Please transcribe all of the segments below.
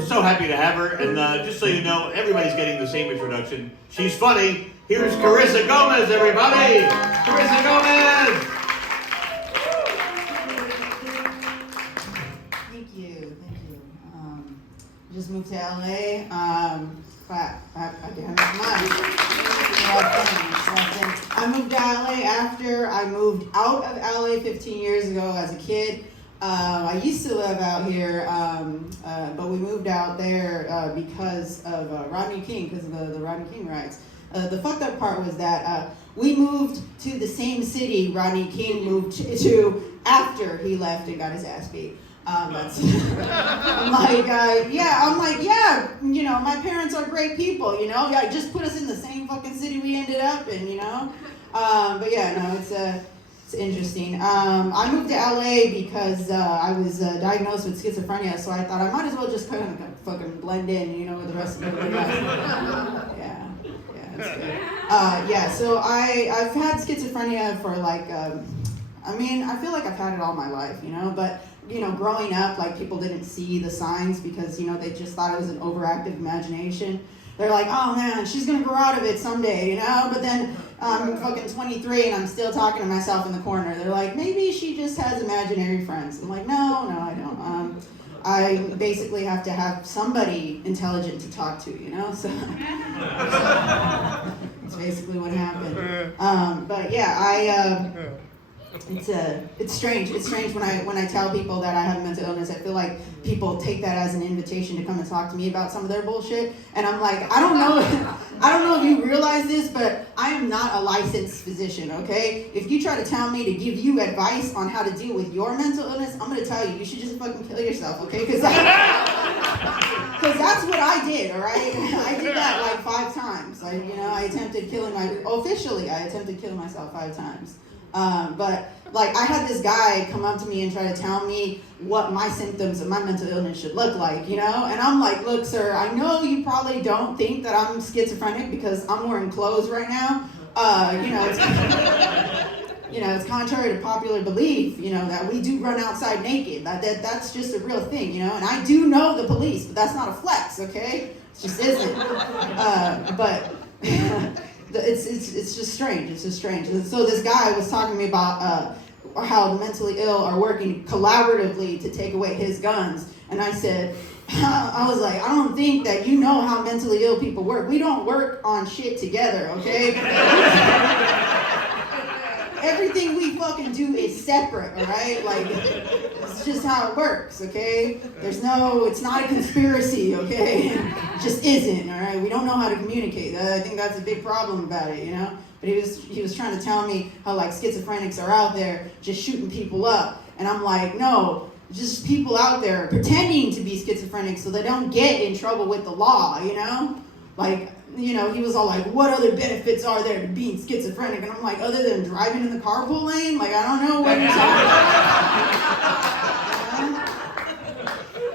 We're so happy to have her, and just so you know, everybody's getting the same introduction. She's funny. Here's Carissa Gomez, everybody! Carissa Gomez! Thank you. Just moved to LA. I moved to LA after I moved out of LA 15 years ago as a kid. I used to live out here, but we moved out there because of Rodney King, because of the Rodney King riots. The fucked up part was that we moved to the same city Rodney King moved to after he left and got his ass beat. I'm like, you know, my parents are great people, you know, yeah, just put us in the same fucking city we ended up in, you know, but yeah, no, it's interesting. I moved to LA because I was diagnosed with schizophrenia, so I thought I might as well just kind of fucking blend in, you know, with the rest of everybody else. Yeah, that's good. So I've had schizophrenia for like, I feel like I've had it all my life, you know, but you know, growing up, like, people didn't see the signs because, you know, they just thought it was an overactive imagination. They're like, oh man, she's gonna grow out of it someday, you know? But then I'm fucking 23 and I'm still talking to myself in the corner. They're like, maybe she just has imaginary friends. I'm like, no, I don't. I basically have to have somebody intelligent to talk to, you know? So that's basically what happened. But yeah, it's strange. It's strange when I tell people that I have a mental illness. I feel like people take that as an invitation to come and talk to me about some of their bullshit. And I'm like, I don't know if you realize this, but I am not a licensed physician, okay? If you try to tell me to give you advice on how to deal with your mental illness, I'm gonna tell you should just fucking kill yourself, okay? Because that's what I did, all right? I did that like 5 times. I attempted killing myself 5 times. But like, I had this guy come up to me and try to tell me what my symptoms of my mental illness should look like, you know? And I'm like, look, sir, I know you probably don't think that I'm schizophrenic because I'm wearing clothes right now. It's contrary to popular belief, you know, that we do run outside naked. That's just a real thing, you know? And I do know the police, but that's not a flex, okay? It just isn't. But... It's just strange. It's just strange. And so this guy was talking to me about how the mentally ill are working collaboratively to take away his guns. And I said, I was like, I don't think that you know how mentally ill people work. We don't work on shit together, okay? Everything we fucking do is separate, all right? Like, it's just how it works, okay? It's not a conspiracy, okay? It just isn't, all right? We don't know how to communicate. I think that's a big problem about it, you know? But he was trying to tell me how, like, schizophrenics are out there just shooting people up. And I'm like, no, just people out there pretending to be schizophrenic so they don't get in trouble with the law, you know? Like, you know, he was all like, what other benefits are there to being schizophrenic? And I'm like, other than driving in the carpool lane? Like, I don't know what you're talking about.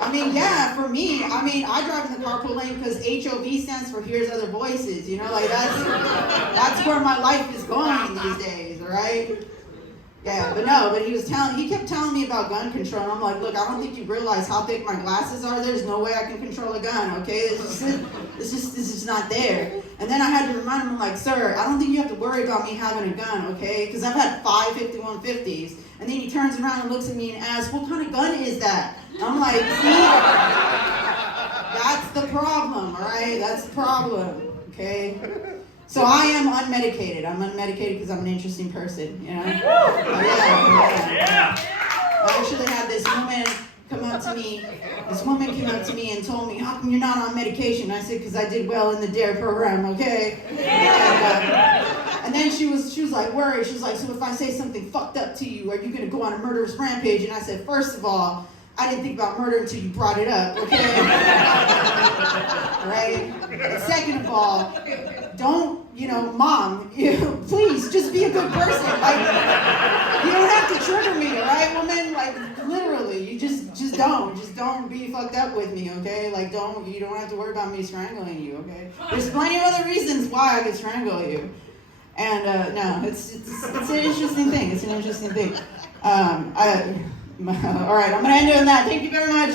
I mean, yeah, for me, I drive in the carpool lane because HOV stands for Hears Other Voices, you know? Like, that's where my life is going these days, all right? Yeah, but he kept telling me about gun control, and I'm like, look, I don't think you realize how thick my glasses are. There's no way I can control a gun, okay? It's just not there. And then I had to remind him, I'm like, sir, I don't think you have to worry about me having a gun, okay? Because I've had 5 5150s. And then he turns around and looks at me and asks, what kind of gun is that? And I'm like, see? That's the problem, all right? That's the problem, okay? So I am unmedicated. I'm unmedicated because I'm an interesting person, you know? Yeah. I actually had this woman come up to me. This woman came up to me and told me, how come you're not on medication? I said, because I did well in the DARE program, okay? And then she was like worried. She was like, so if I say something fucked up to you, are you going to go on a murderous rampage? And I said, first of all, I didn't think about murder until you brought it up, okay? Right? And second of all, don't, mom, please, just be a good person. Like, you don't have to trigger me, all right, woman? Like, literally, you just don't be fucked up with me, okay? Like, you don't have to worry about me strangling you, okay? There's plenty of other reasons why I could strangle you. And, no, it's an interesting thing. It's an interesting thing. All right, I'm going to end it on that. Thank you very much.